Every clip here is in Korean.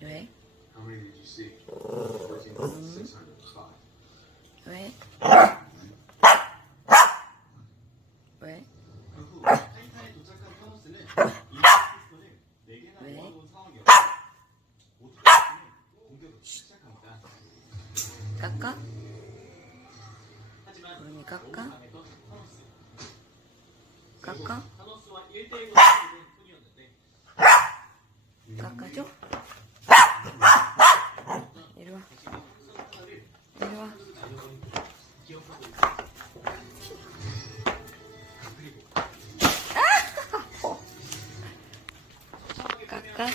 왜? 음. 왜? 왜? 왜? 깎아? 구름이 깎아? 깎아? 깎아.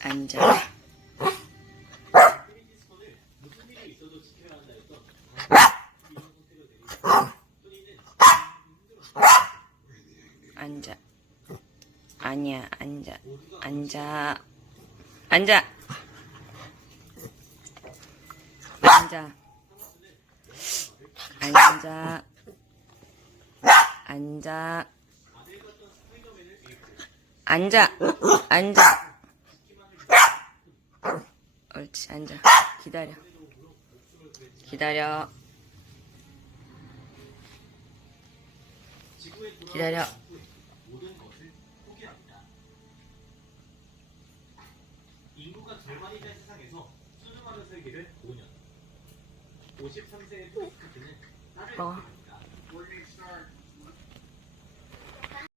앉아 앉아. 아니야, 앉아. 앉아. 앉아. 앉아. 앉아. 앉아. 앉아. 앉아. 옳지, 앉아. 기다려. 기다려. 기다려. 돌아온 후에 모든 것을 포기합니다. 인구가 절반이 된 세상에서 수줍어하는 살기를 5년. 53세의 토스카트는 딸을 어. 낳습니다.